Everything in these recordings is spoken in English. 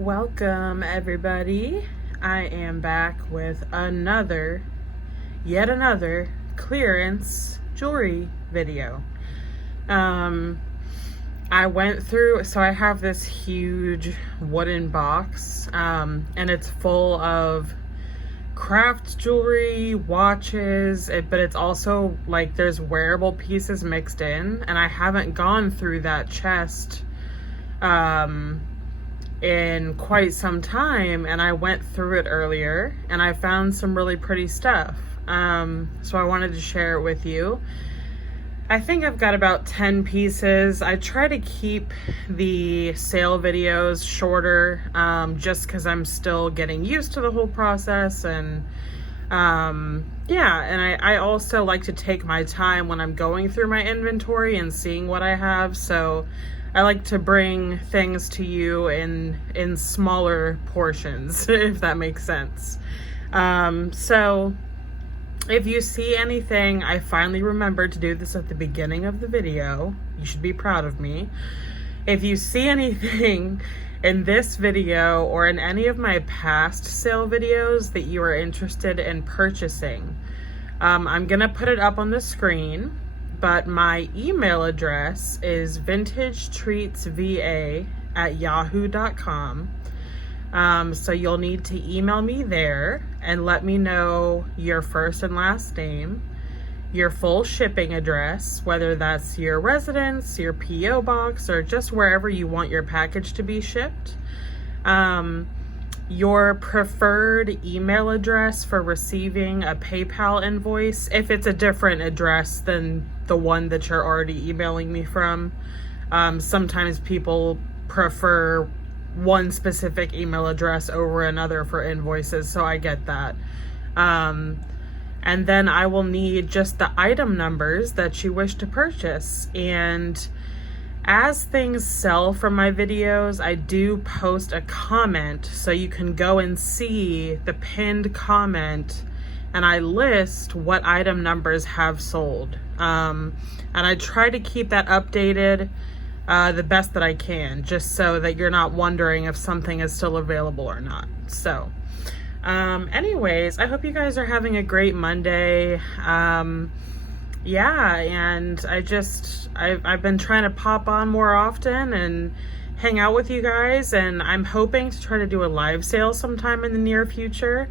Welcome everybody. I am back with yet another clearance jewelry video. I went through, so I have this huge wooden box, and it's full of craft jewelry, watches, but it's also like there's wearable pieces mixed in, and I haven't gone through that chest in quite some time, and I went through it earlier and I found some really pretty stuff. So I wanted to share it with you. I think I've got about 10 pieces. I try to keep the sale videos shorter, just because I'm still getting used to the whole process, and I also like to take my time when I'm going through my inventory and seeing what I have. So I like to bring things to you in smaller portions, if that makes sense. So if you see anything, I finally remembered to do this at the beginning of the video. You should be proud of me. If you see anything in this video or in any of my past sale videos that you are interested in purchasing, I'm gonna put it up on the screen. But my email address is vintagetreatsva@yahoo.com. So you'll need to email me there and let me know your first and last name, your full shipping address, whether that's your residence, your PO box, or just wherever you want your package to be shipped. Your preferred email address for receiving a PayPal invoice, if it's a different address than the one that you're already emailing me from. Sometimes people prefer one specific email address over another for invoices, so I get that. And then I will need just the item numbers that you wish to purchase. And as things sell from my videos, I do post a comment, so you can go and see the pinned comment, and I list what item numbers have sold. And I try to keep that updated the best that I can, just so that you're not wondering if something is still available or not. So anyways, I hope you guys are having a great Monday. And I've been trying to pop on more often and hang out with you guys, and I'm hoping to try to do a live sale sometime in the near future.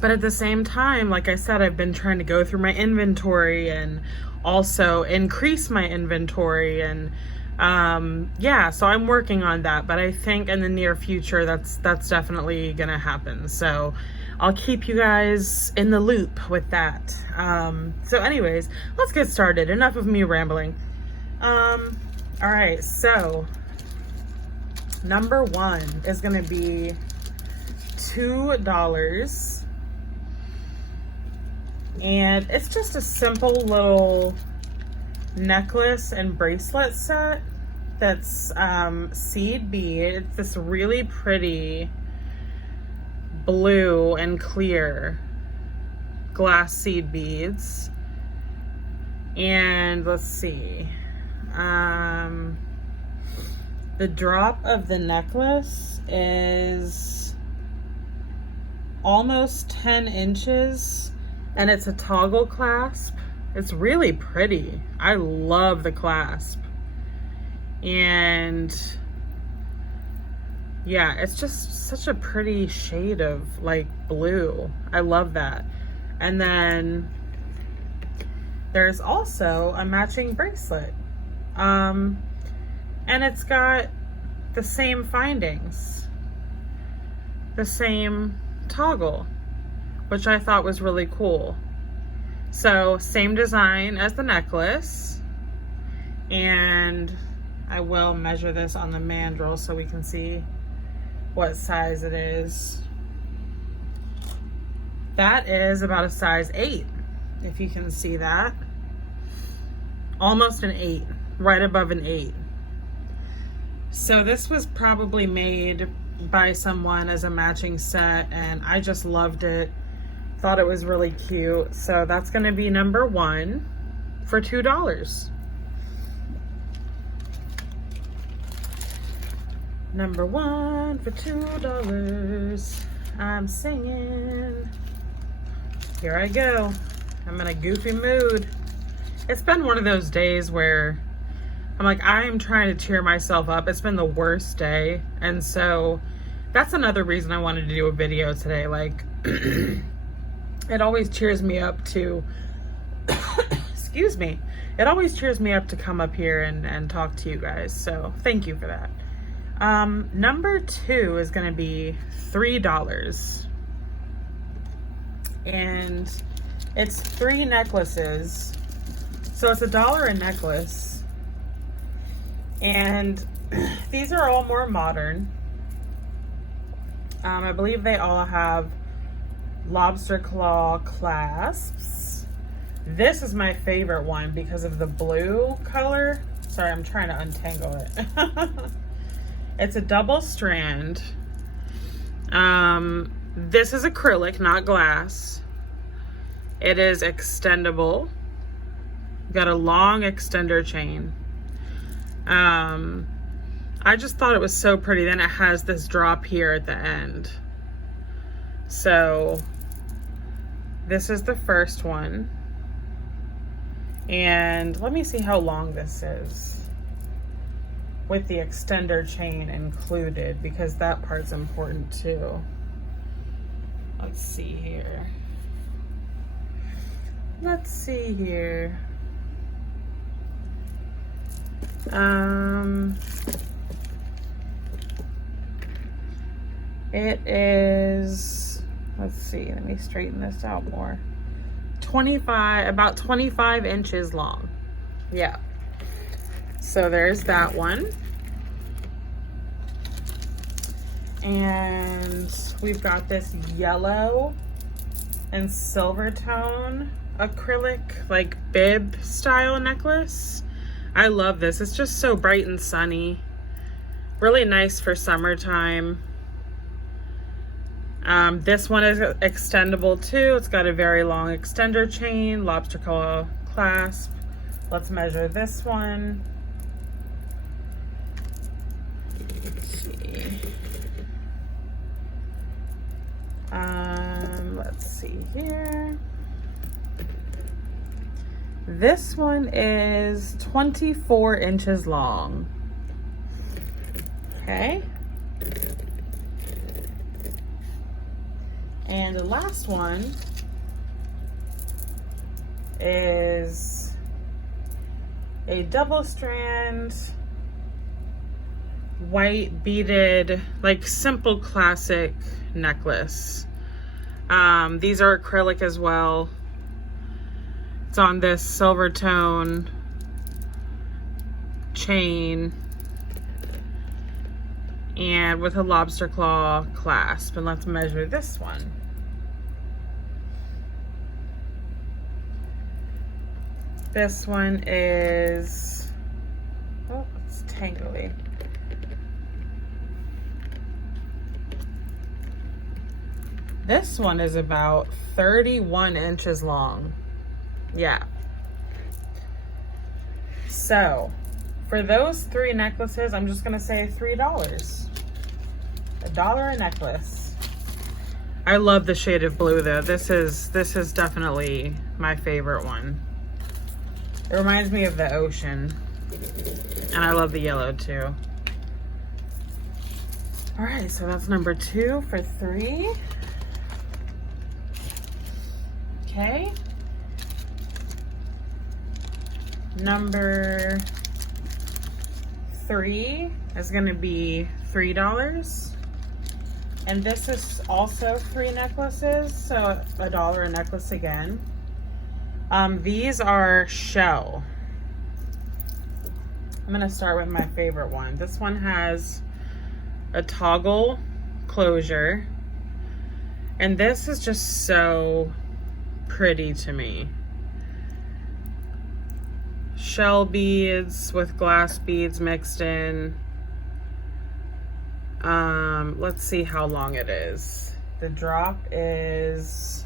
But at the same time, like I said, I've been trying to go through my inventory and also increase my inventory, and so I'm working on that, but I think in the near future that's definitely gonna happen. So I'll keep you guys in the loop with that. So anyways, let's get started. Enough of me rambling. All right, so number one is gonna be $2. And it's just a simple little necklace and bracelet set that's seed bead. It's this really pretty blue and clear glass seed beads. And let's see, the drop of the necklace is almost 10 inches, and it's a toggle clasp. It's really pretty. I love the clasp. And yeah, it's just such a pretty shade of like blue. I love that. And then there's also a matching bracelet. And it's got the same findings, the same toggle, which I thought was really cool. So same design as the necklace, and I will measure this on the mandrel so we can see what size it is. That is about a size 8, if you can see that. Almost an 8, right above an 8. So this was probably made by someone as a matching set, and I just loved it. Thought it was really cute. So that's gonna be number one for $2. Number one for $2. I'm singing. Here I go. I'm in a goofy mood. It's been one of those days where I'm like, I'm trying to cheer myself up. It's been the worst day. And so that's another reason I wanted to do a video today. Like, it always cheers me up to, excuse me. It always cheers me up to come up here and talk to you guys. So thank you for that. Number two is going to be $3. And it's 3 necklaces. So it's $1 a necklace. And these are all more modern. I believe they all have lobster claw clasps. This is my favorite one because of the blue color. Sorry, I'm trying to untangle it. It's a double strand. This is acrylic, not glass. It is extendable. Got a long extender chain. I just thought it was so pretty. Then it has this drop here at the end. So this is the first one. And let me see how long this is with the extender chain included, because that part's important too. Let's see here. Let's see here. It is, let's see, let me straighten this out more. About 25 inches long. Yeah. So there's that one. And we've got this yellow and silver tone acrylic, like bib style necklace. I love this. It's just so bright and sunny. Really nice for summertime. This one is extendable too. It's got a very long extender chain, lobster claw clasp. Let's measure this one. Let's see. Let's see here. This one is 24 inches long. Okay. And the last one is a double strand white beaded, like simple classic necklace. These are acrylic as well. It's on this silver tone chain and with a lobster claw clasp. And let's measure this one. This one is, oh, it's tangly. This one is about 31 inches long. Yeah. So for those 3 necklaces, I'm just gonna say $3. $1 a necklace. I love the shade of blue though. This is definitely my favorite one. It reminds me of the ocean. And I love the yellow too. All right, so that's number 2 for 3. Okay. Number 3 is going to be $3. And this is also 3 necklaces, so $1 a necklace again. These are shell. I'm going to start with my favorite one. This one has a toggle closure. And this is just so pretty to me. Shell beads with glass beads mixed in. Let's see how long it is. The drop is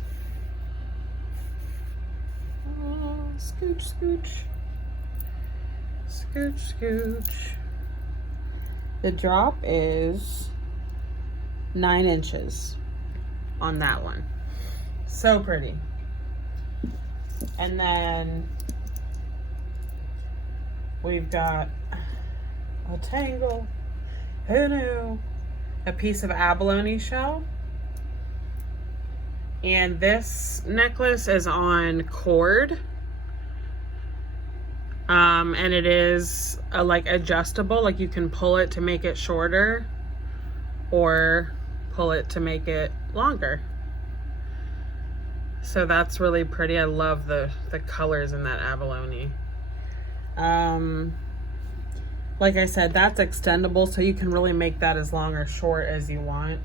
scooch, scooch, scooch, scooch. The drop is 9 inches on that one. So pretty. And then we've got a tangle. Who knew? A piece of abalone shell. And this necklace is on cord. And it is like adjustable, like you can pull it to make it shorter or pull it to make it longer. So that's really pretty. I love the colors in that abalone. Like I said, that's extendable, so you can really make that as long or short as you want.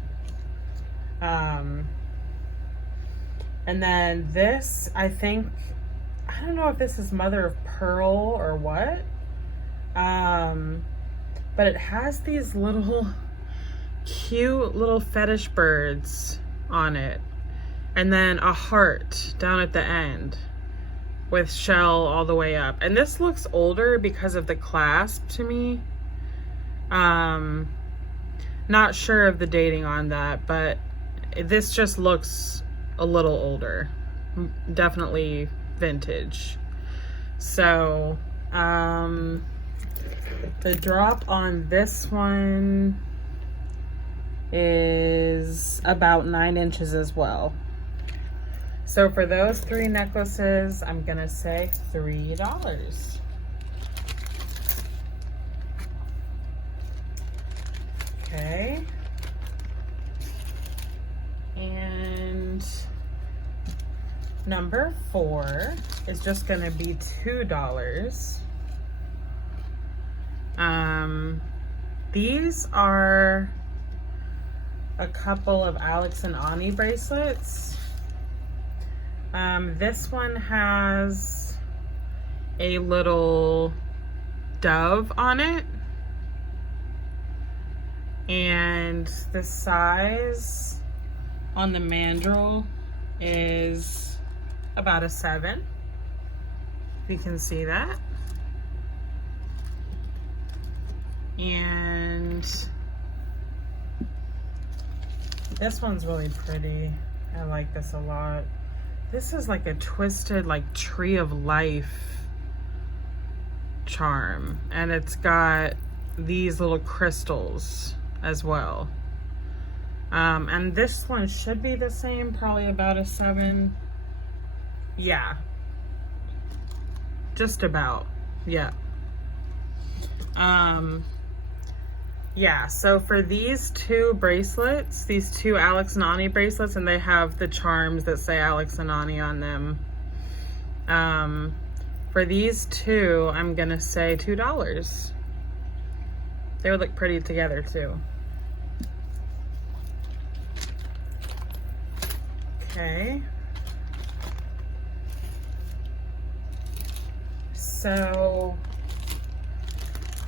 And then this, I think, I don't know if this is mother of pearl or what. But it has these little cute little fetish birds on it. And then a heart down at the end with shell all the way up. And this looks older because of the clasp to me. Not sure of the dating on that, but this just looks a little older. Definitely vintage. So, the drop on this one is about 9 inches as well. So for those 3 necklaces, I'm gonna say $3. Okay. And number 4 is just gonna be $2. These are a couple of Alex and Ani bracelets. This one has a little dove on it, and the size on the mandrel is about a 7. You can see that. And this one's really pretty. I like this a lot. This is like a twisted, like, tree of life charm, and it's got these little crystals as well. And this one should be the same, probably about a 7. Yeah, just about. Yeah. Yeah, so for these 2 bracelets, these 2 Alex and Ani bracelets, and they have the charms that say Alex and Ani on them. For these 2, I'm gonna say $2. They would look pretty together too. Okay. So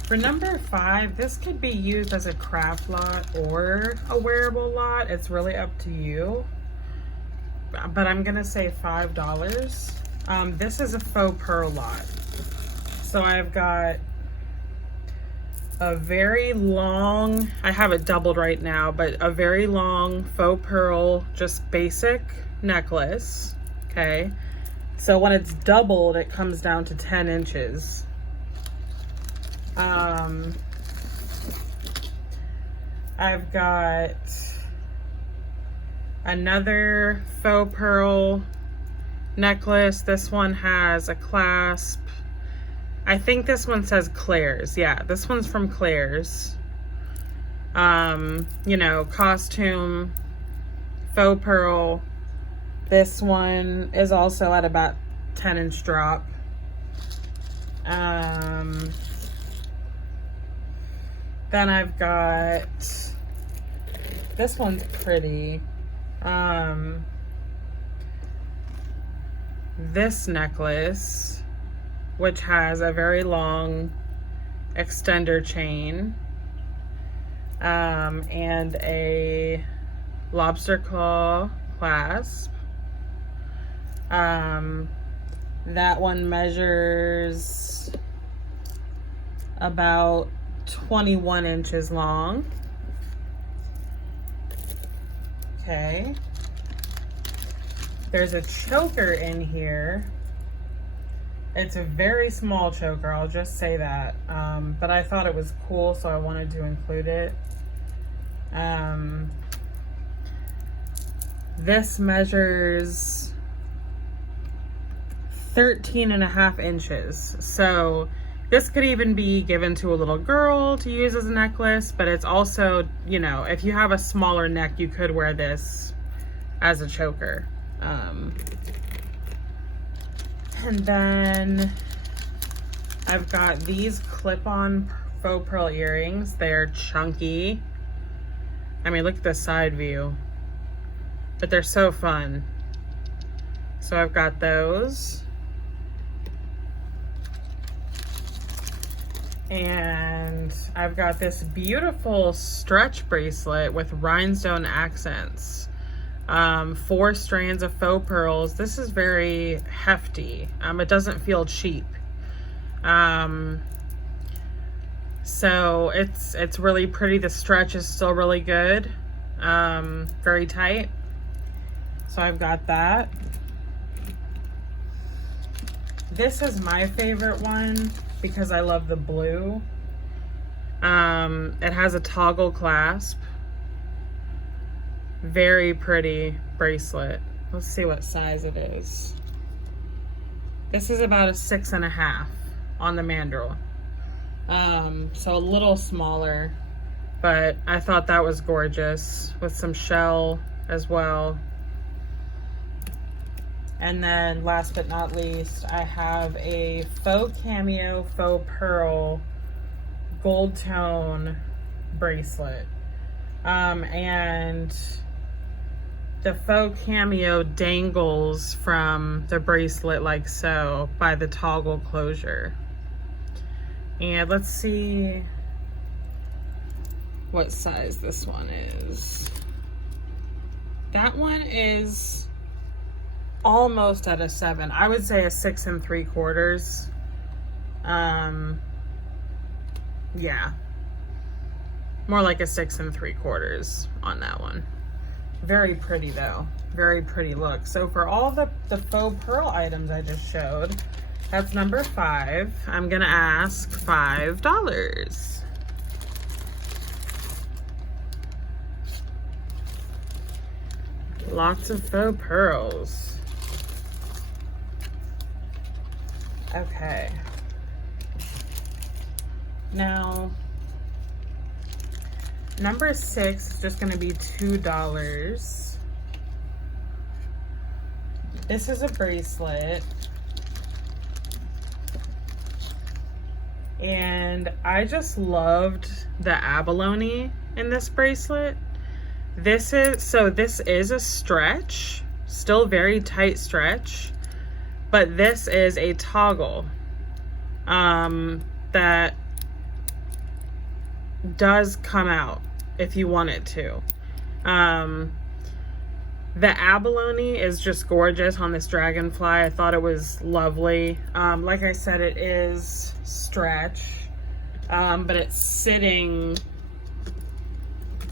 for number 5, this could be used as a craft lot or a wearable lot. It's really up to you. But I'm gonna say $5. This is a faux pearl lot. So I've got a very long, I have it doubled right now, but a very long faux pearl, just basic necklace, okay? So when it's doubled, it comes down to 10 inches. I've got another faux pearl necklace. This one has a clasp. I think this one says Claire's. Yeah, this one's from Claire's. You know, costume, faux pearl. This one is also at about 10-inch drop. Then I've got, this one's pretty. This necklace, which has a very long extender chain, and a lobster claw clasp. That one measures about 21 inches long. Okay. There's a choker in here. It's a very small choker, I'll just say that. But I thought it was cool, so I wanted to include it. This measures 13.5 inches. So this could even be given to a little girl to use as a necklace, but it's also, you know, if you have a smaller neck, you could wear this as a choker. And then I've got these clip-on faux pearl earrings. They're chunky. I mean, look at the side view. But they're so fun. So I've got those. And I've got this beautiful stretch bracelet with rhinestone accents. 4 strands of faux pearls. This is very hefty. It doesn't feel cheap. So it's really pretty. The stretch is still really good. Very tight. So I've got that. This is my favorite one because I love the blue. It has a toggle clasp. Very pretty bracelet. Let's see what size it is. This is about a 6.5 on the mandrel. So a little smaller, but I thought that was gorgeous with some shell as well. And then last but not least, I have a faux cameo, faux pearl gold tone bracelet. And the faux cameo dangles from the bracelet like so by the toggle closure. And let's see what size this one is. That one is almost at a 7. I would say a 6 3/4. Yeah. More like a 6 3/4 on that one. Very pretty though. Very pretty look. So for all the faux pearl items I just showed, that's number 5. I'm gonna ask $5. Lots of faux pearls. Okay. Now, number 6 is just going to be $2. This is a bracelet. And I just loved the abalone in this bracelet. This is a stretch, still very tight stretch, but this is a toggle that does come out if you want it to. The abalone is just gorgeous on this dragonfly. I thought it was lovely. Like I said, it is stretch, but it's sitting,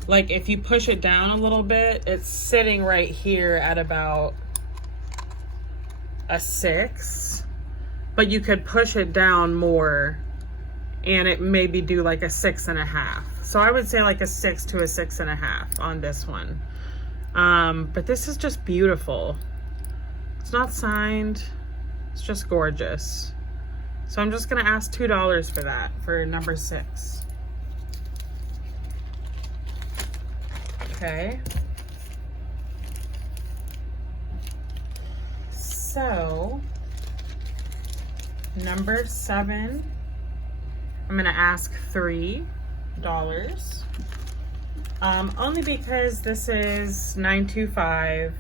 like if you push it down a little bit, it's sitting right here at about a 6, but you could push it down more and it maybe do like a 6.5. So I would say like a 6 to a 6.5 on this one. But this is just beautiful. It's not signed. It's just gorgeous. So I'm just gonna ask $2 for that, for number 6. Okay. So, number 7, I'm gonna ask $3. Only because this is $9.25.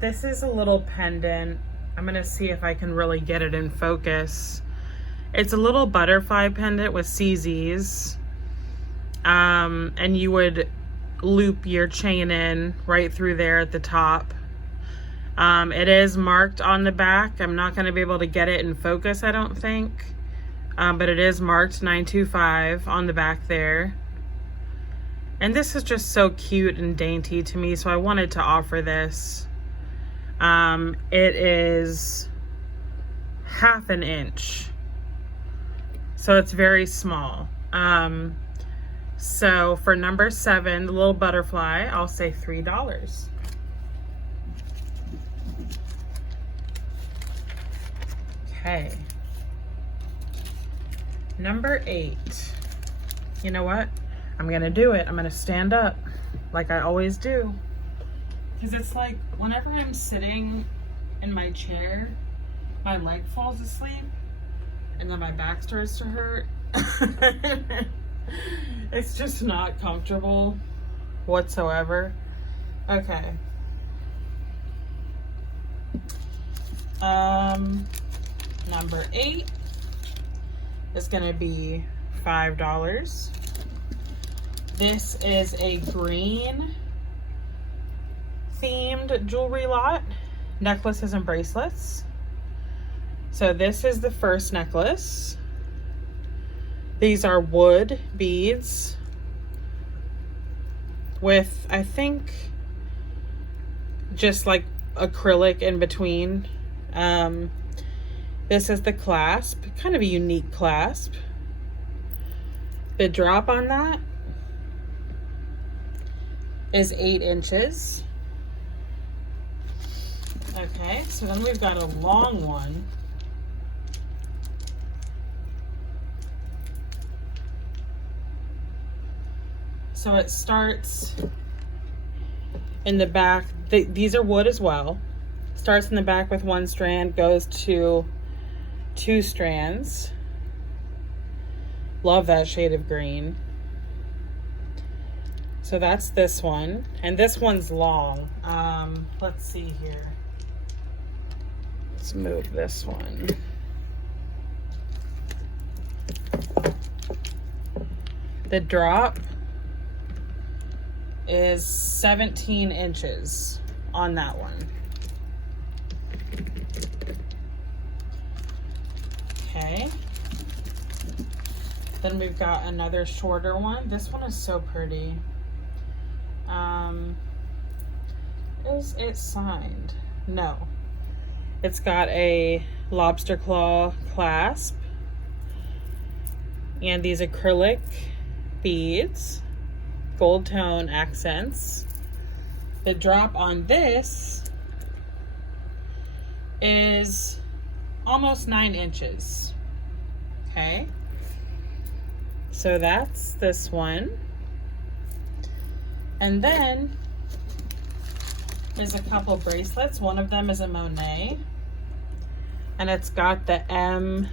This is a little pendant. I'm gonna see if I can really get it in focus. It's a little butterfly pendant with CZs. And you would loop your chain in right through there at the top. It is marked on the back. I'm not gonna be able to get it in focus, I don't think. but it is marked 925 on the back there. And this is just so cute and dainty to me, so I wanted to offer this. It is 1/2 inch, so it's very small. So for number 7, the little butterfly, I'll say $3. Okay. Number 8. You know what? I'm gonna do it. I'm gonna stand up like I always do. Because it's like whenever I'm sitting in my chair, my leg falls asleep and then my back starts to hurt. It's just not comfortable whatsoever. Okay. Number 8 is gonna be $5. This is a green themed jewelry lot, necklaces and bracelets. So this is the first necklace. These are wood beads with, I think, just like acrylic in between. This is the clasp, kind of a unique clasp. The drop on that is 8 inches. Okay, so then we've got a long one. So it starts in the back. These are wood as well. Starts in the back with 1 strand, goes to 2 strands. Love that shade of green. So that's this one. And this one's long. Let's see here. Let's move this one. The drop is 17 inches on that one. Okay. Then we've got another shorter one. This one is so pretty. Is it signed? No. It's got a lobster claw clasp and these acrylic beads, gold tone accents. The drop on this is almost 9 inches. Okay. So that's this one. And then there's a couple bracelets. One of them is a Monet. And it's got the M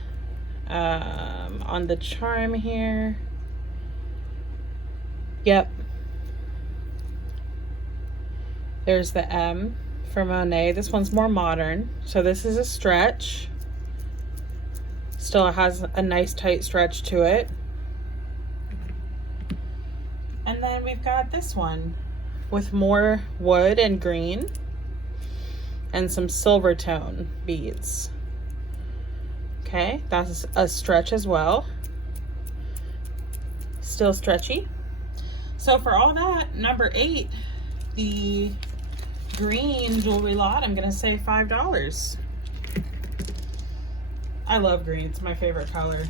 on the charm here. Yep. There's the M for Monet. This one's more modern. So this is a stretch. Still has a nice tight stretch to it. And then we've got this one with more wood and green and some silver tone beads. Okay, that's a stretch as well. Still stretchy. So for all that, number 8, the green jewelry lot, I'm gonna say $5. I love green, it's my favorite color.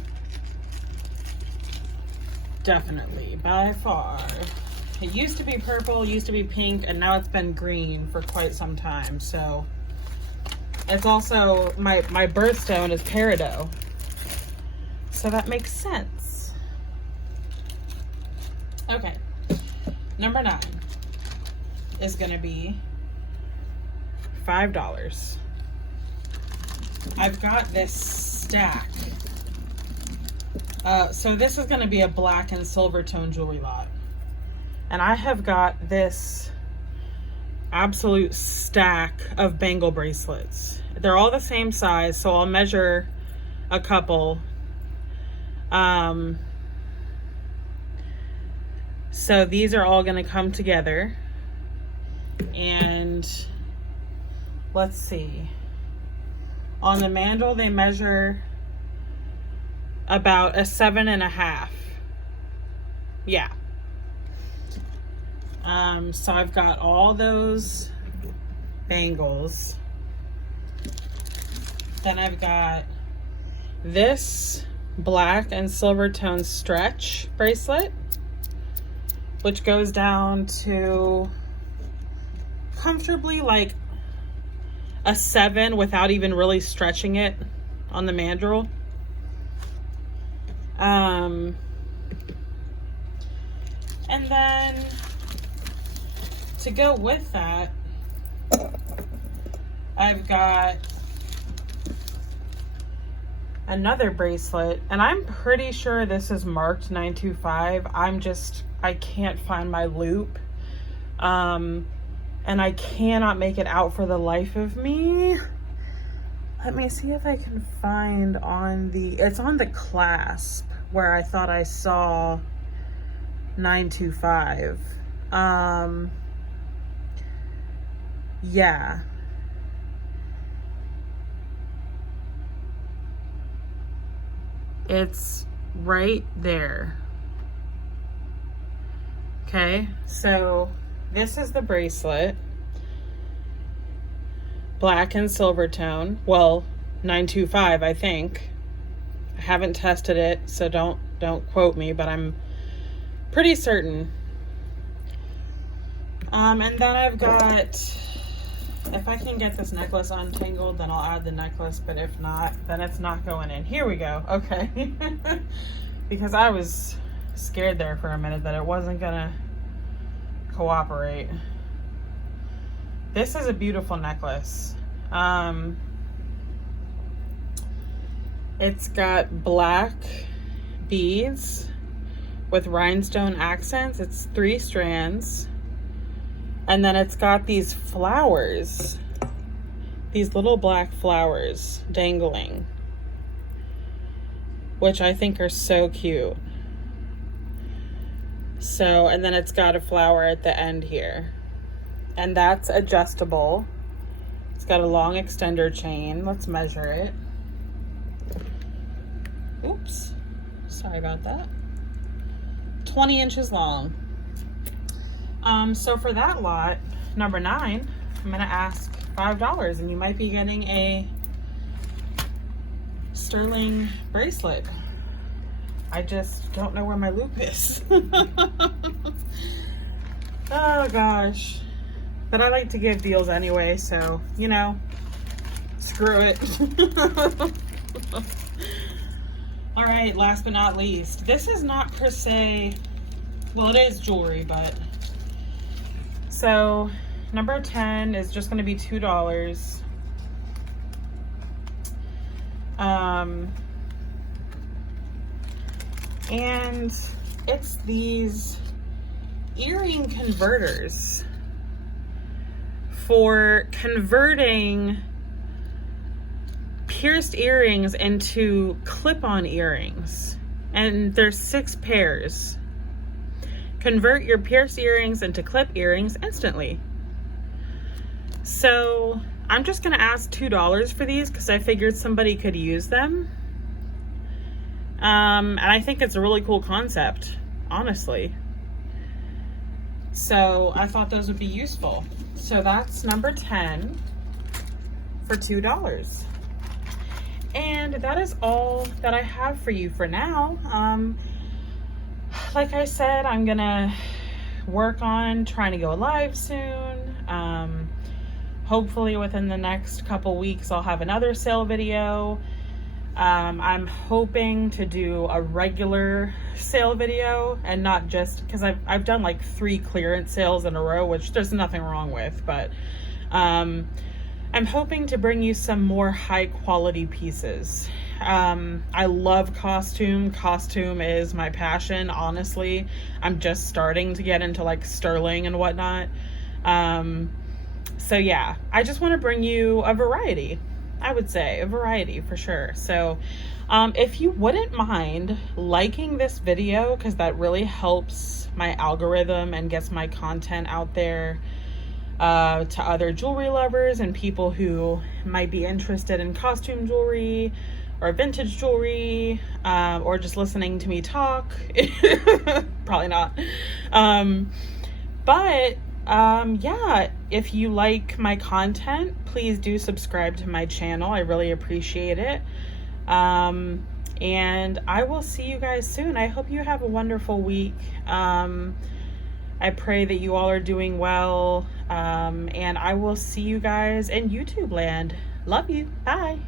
Definitely, by far. It used to be purple, used to be pink, and now it's been green for quite some time. So it's also, my birthstone is peridot. So that makes sense. Okay, number 9 is gonna be $5. I've got this stack. So this is gonna be a black and silver tone jewelry lot. And I have got this absolute stack of bangle bracelets. They're all the same size, so I'll measure a couple. So these are all gonna come together. And let's see. On the mandrel, they measure about a 7.5. Yeah. So I've got all those bangles. Then I've got this black and silver tone stretch bracelet, which goes down to comfortably like a 7 without even really stretching it on the mandrel. And then to go with that, I've got another bracelet, and I'm pretty sure this is marked 925. I can't find my loop. And I cannot make it out for the life of me. Let me see if I can find it's on the clasp where I thought I saw 925. Yeah. It's right there. Okay, so this is the bracelet. Black and silver tone. Well, 925, I think. I haven't tested it, so don't quote me, but I'm pretty certain. And then I've got, if I can get this necklace untangled, then I'll add the necklace, but if not, then it's not going in. Here we go. Okay. Because I was scared there for a minute that it wasn't gonna cooperate. This is a beautiful necklace. It's got black beads with rhinestone accents. It's 3 strands. And then it's got these flowers, these little black flowers dangling, which I think are so cute. So, and then it's got a flower at the end here, and that's adjustable. It's got a long extender chain. Let's measure it. Oops, sorry about that. 20 inches long. So for that lot, number 9, I'm gonna ask $5, and you might be getting a sterling bracelet. I just don't know where my loop is. Oh gosh. But I like to give deals anyway, so, you know, screw it. All right, last but not least, this is not per se, well, it is jewelry, but so number 10 is just going to be $2. And it's these earring converters for converting pierced earrings into clip-on earrings. And there's 6 pairs. Convert your pierced earrings into clip earrings instantly. So I'm just gonna ask $2 for these because I figured somebody could use them. And I think it's a really cool concept, honestly. So I thought those would be useful. So that's number 10 for $2. And that is all that I have for you for now. Like I said, I'm gonna work on trying to go live soon. Hopefully within the next couple weeks I'll have another sale video. I'm hoping to do a regular sale video and not just, because I've done like 3 clearance sales in a row, which there's nothing wrong with, but I'm hoping to bring you some more high quality pieces. I love costume. Costume is my passion, honestly. I'm just starting to get into like sterling and whatnot. So yeah, I just want to bring you a variety. I would say a variety for sure. So if you wouldn't mind liking this video, because that really helps my algorithm and gets my content out there to other jewelry lovers and people who might be interested in costume jewelry or vintage jewelry, or just listening to me talk. Probably not. But yeah, if you like my content, please do subscribe to my channel. I really appreciate it. And I will see you guys soon. I hope you have a wonderful week. I pray that you all are doing well. And I will see you guys in YouTube land. Love you. Bye.